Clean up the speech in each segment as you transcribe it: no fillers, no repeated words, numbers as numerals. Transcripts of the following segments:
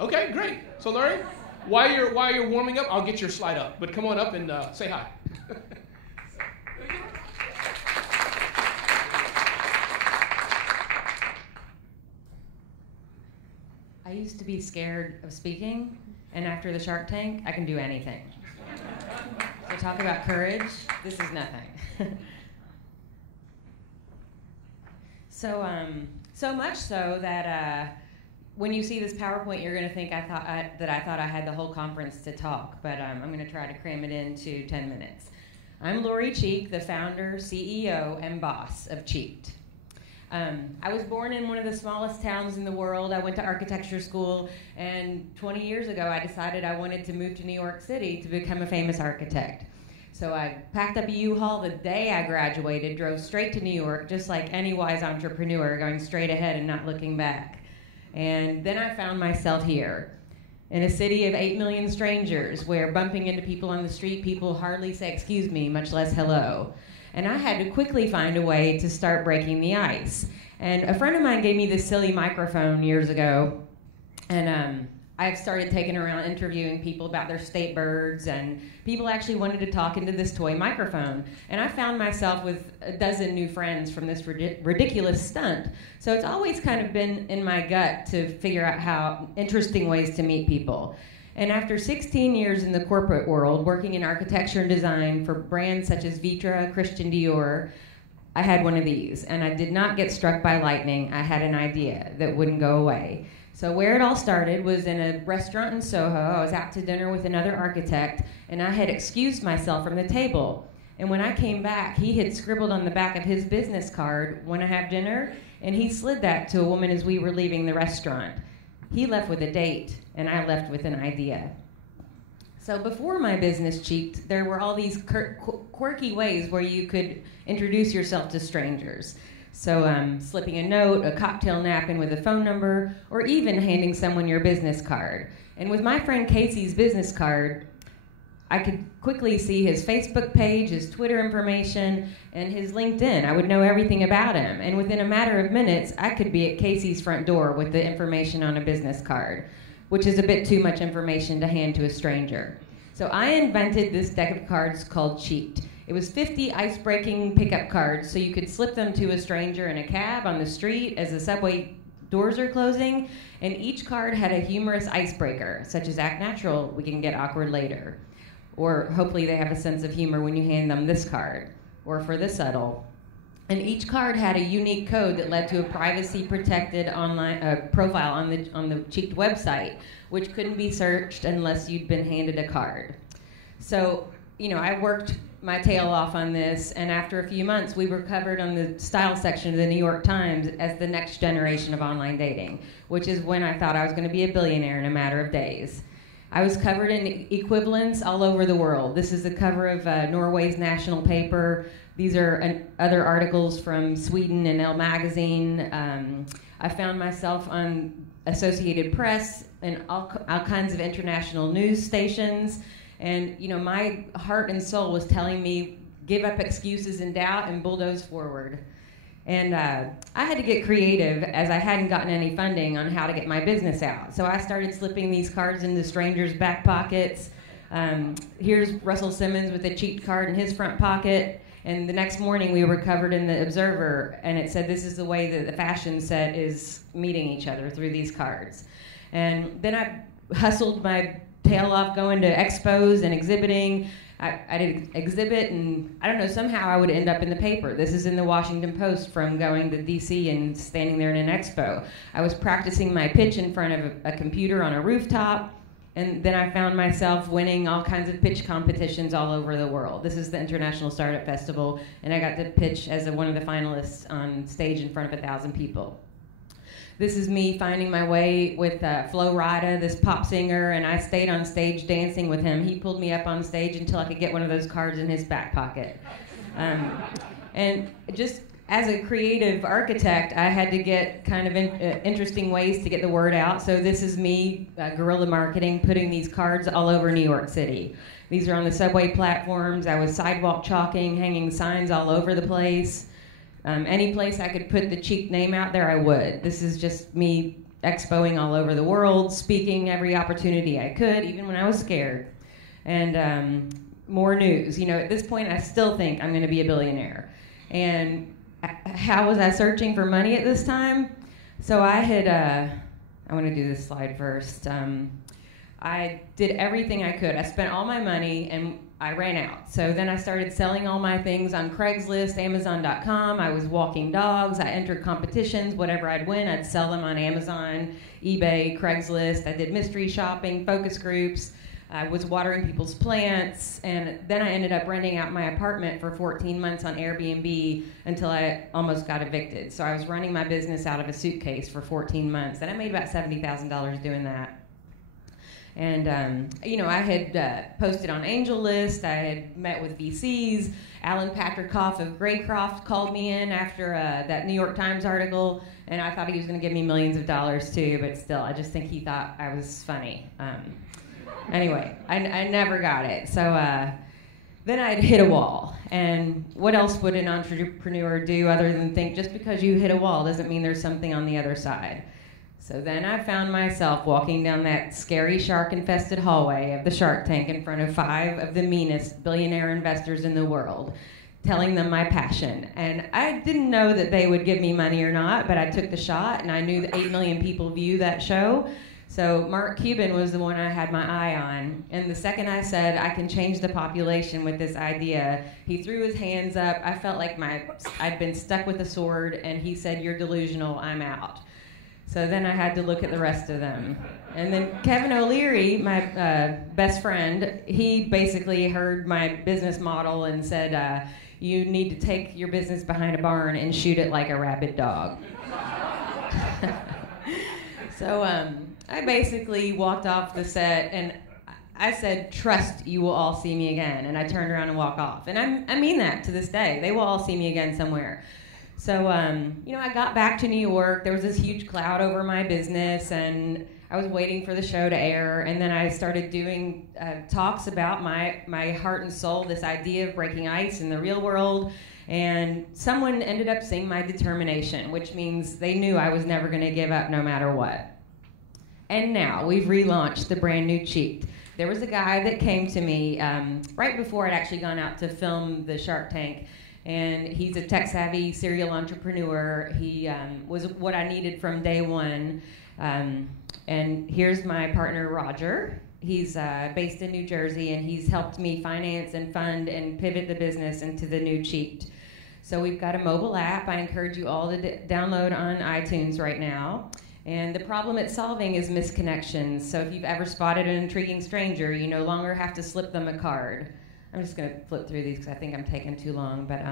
Okay, great. So Larry, while you're warming up, I'll get your slide up. But come on up and say hi. I used to be scared of speaking, and after the Shark Tank, I can do anything. So talk about courage, this is nothing. So much so that when you see this PowerPoint, you're going to think I thought I had the whole conference to talk, but I'm going to try to cram it into 10 minutes. I'm Lori Cheek, the founder, CEO, and boss of Cheeked. I was born in one of the smallest towns in the world. I went to architecture school, and 20 years ago, I decided I wanted to move to New York City to become a famous architect. So I packed up a U-Haul the day I graduated, drove straight to New York, just like any wise entrepreneur, going straight ahead and not looking back. And then I found myself here, in a city of 8 million strangers, where bumping into people on the street, people hardly say excuse me, much less hello. And I had to quickly find a way to start breaking the ice. And a friend of mine gave me this silly microphone years ago, and I've started taking around interviewing people about their state birds, and people actually wanted to talk into this toy microphone. And I found myself with a dozen new friends from this ridiculous stunt. So it's always kind of been in my gut to figure out how interesting ways to meet people. And after 16 years in the corporate world, working in architecture and design for brands such as Vitra, Christian Dior, I had one of these. And I did not get struck by lightning. I had an idea that wouldn't go away. So where it all started was in a restaurant in Soho. I was out to dinner with another architect, and I had excused myself from the table. And when I came back, he had scribbled on the back of his business card, "Want to have dinner?" And he slid that to a woman as we were leaving the restaurant. He left with a date, and I left with an idea. So before my business Cheeked, there were all these quirky ways where you could introduce yourself to strangers. So slipping a note, a cocktail napkin with a phone number, or even handing someone your business card. And with my friend Casey's business card, I could quickly see his Facebook page, his Twitter information, and his LinkedIn. I would know everything about him. And within a matter of minutes, I could be at Casey's front door with the information on a business card, which is a bit too much information to hand to a stranger. So I invented this deck of cards called Cheeked. It was 50 ice-breaking pickup cards, so you could slip them to a stranger in a cab, on the street, as the subway doors are closing, and each card had a humorous icebreaker, such as "act natural, we can get awkward later." Or hopefully they have a sense of humor when you hand them this card, or for the subtle. And each card had a unique code that led to a privacy-protected online profile on the Cheeked website, which couldn't be searched unless you'd been handed a card. So, I worked my tail off on this, and after a few months, we were covered on the style section of the New York Times as the next generation of online dating, which is when I thought I was going to be a billionaire in a matter of days. I was covered in equivalents all over the world. This is the cover of Norway's national paper. These are other articles from Sweden and Elle magazine. I found myself on Associated Press and all kinds of international news stations. And my heart and soul was telling me, give up excuses and doubt and bulldoze forward. And I had to get creative, as I hadn't gotten any funding on how to get my business out. So I started slipping these cards into strangers' back pockets. Here's Russell Simmons with a Cheeked card in his front pocket. And the next morning we were covered in the Observer, and it said this is the way that the fashion set is meeting each other, through these cards. And then I hustled my tail off going to expos and exhibiting. I did exhibit, and I don't know, somehow I would end up in the paper. This is in the Washington Post from going to DC and standing there in an expo. I was practicing my pitch in front of a computer on a rooftop, and then I found myself winning all kinds of pitch competitions all over the world. This is the International Startup Festival, and I got to pitch as one of the finalists on stage in front of 1,000 people. This is me finding my way with Flo Rida, this pop singer, and I stayed on stage dancing with him. He pulled me up on stage until I could get one of those cards in his back pocket. And just as a creative architect, I had to get kind of interesting ways to get the word out. So this is me, guerrilla marketing, putting these cards all over New York City. These are on the subway platforms. I was sidewalk chalking, hanging signs all over the place. Any place I could put the Cheeked name out there, I would. This is just me expoing all over the world, speaking every opportunity I could, even when I was scared. And more news. At this point, I still think I'm going to be a billionaire. And how was I searching for money at this time? So I want to do this slide first. I did everything I could. I spent all my money and I ran out. So then I started selling all my things on Craigslist, Amazon.com. I was walking dogs. I entered competitions. Whatever I'd win, I'd sell them on Amazon, eBay, Craigslist. I did mystery shopping, focus groups. I was watering people's plants. And then I ended up renting out my apartment for 14 months on Airbnb until I almost got evicted. So I was running my business out of a suitcase for 14 months. And I made about $70,000 doing that. And, I had posted on Angel List. I had met with VCs. Alan Patrick Koff of Graycroft called me in after that New York Times article, and I thought he was going to give me millions of dollars too, but still, I just think he thought I was funny. Anyway, I never got it. So then I'd hit a wall. And what else would an entrepreneur do other than think just because you hit a wall doesn't mean there's something on the other side? So then I found myself walking down that scary shark-infested hallway of the Shark Tank in front of 5 of the meanest billionaire investors in the world, telling them my passion. And I didn't know that they would give me money or not, but I took the shot, and I knew that 8 million people view that show. So Mark Cuban was the one I had my eye on. And the second I said, I can change the population with this idea, he threw his hands up. I felt like I'd been stuck with a sword, and he said, "You're delusional, I'm out." So then I had to look at the rest of them. And then Kevin O'Leary, my best friend, he basically heard my business model and said, you need to take your business behind a barn and shoot it like a rabid dog. So I basically walked off the set and I said, "Trust you will all see me again." And I turned around and walked off. And I mean that to this day. They will all see me again somewhere. So, I got back to New York. There was this huge cloud over my business, and I was waiting for the show to air. And then I started doing talks about my heart and soul, this idea of breaking ice in the real world. And someone ended up seeing my determination, which means they knew I was never going to give up no matter what. And now we've relaunched the brand new Cheeked. There was a guy that came to me right before I'd actually gone out to film the Shark Tank. And he's a tech-savvy serial entrepreneur. He was what I needed from day one. And here's my partner, Roger. He's based in New Jersey, and he's helped me finance and fund and pivot the business into the new Cheeked. So we've got a mobile app. I encourage you all to download on iTunes right now. And the problem it's solving is misconnections. So if you've ever spotted an intriguing stranger, you no longer have to slip them a card. I'm just going to flip through these because I think I'm taking too long, but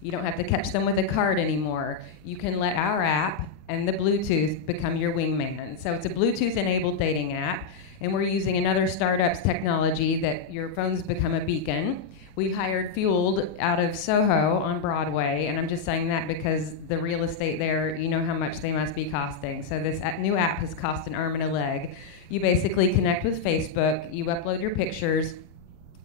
you don't have to catch them with a card anymore. You can let our app and the Bluetooth become your wingman. So it's a Bluetooth-enabled dating app, and we're using another startup's technology that your phones become a beacon. We've hired Fueled out of Soho on Broadway, and I'm just saying that because the real estate there, you know how much they must be costing. So this new app has cost an arm and a leg. You basically connect with Facebook, you upload your pictures,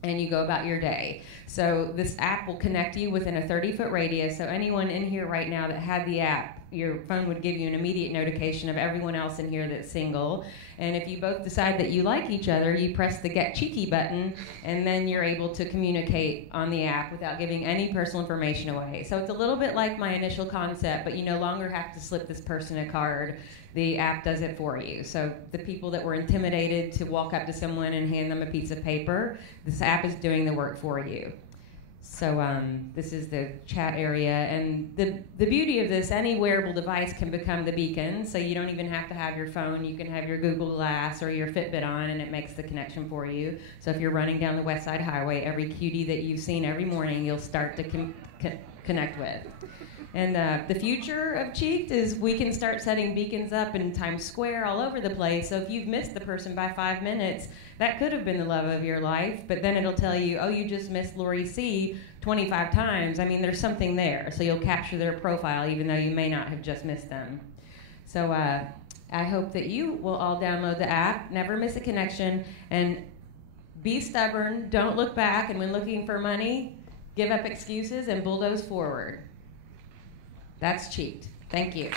and you go about your day. So this app will connect you within a 30-foot radius. So anyone in here right now that had the app, your phone would give you an immediate notification of everyone else in here that's single. And if you both decide that you like each other, you press the Get Cheeky button, and then you're able to communicate on the app without giving any personal information away. So it's a little bit like my initial concept, but you no longer have to slip this person a card. The app does it for you. So the people that were intimidated to walk up to someone and hand them a piece of paper, this app is doing the work for you. So this is the chat area, and the beauty of this, any wearable device can become the beacon, so you don't even have to have your phone. You can have your Google Glass or your Fitbit on, and it makes the connection for you. So if you're running down the West Side Highway, every cutie that you've seen every morning, you'll start to connect with. And the future of Cheeked is we can start setting beacons up in Times Square all over the place. So if you've missed the person by 5 minutes, that could have been the love of your life, but then it'll tell you, oh, you just missed Lori C 25 times. I mean, there's something there. So you'll capture their profile even though you may not have just missed them. So I hope that you will all download the app, never miss a connection, and be stubborn, don't look back, and when looking for money, give up excuses and bulldoze forward. That's Cheeked. Thank you.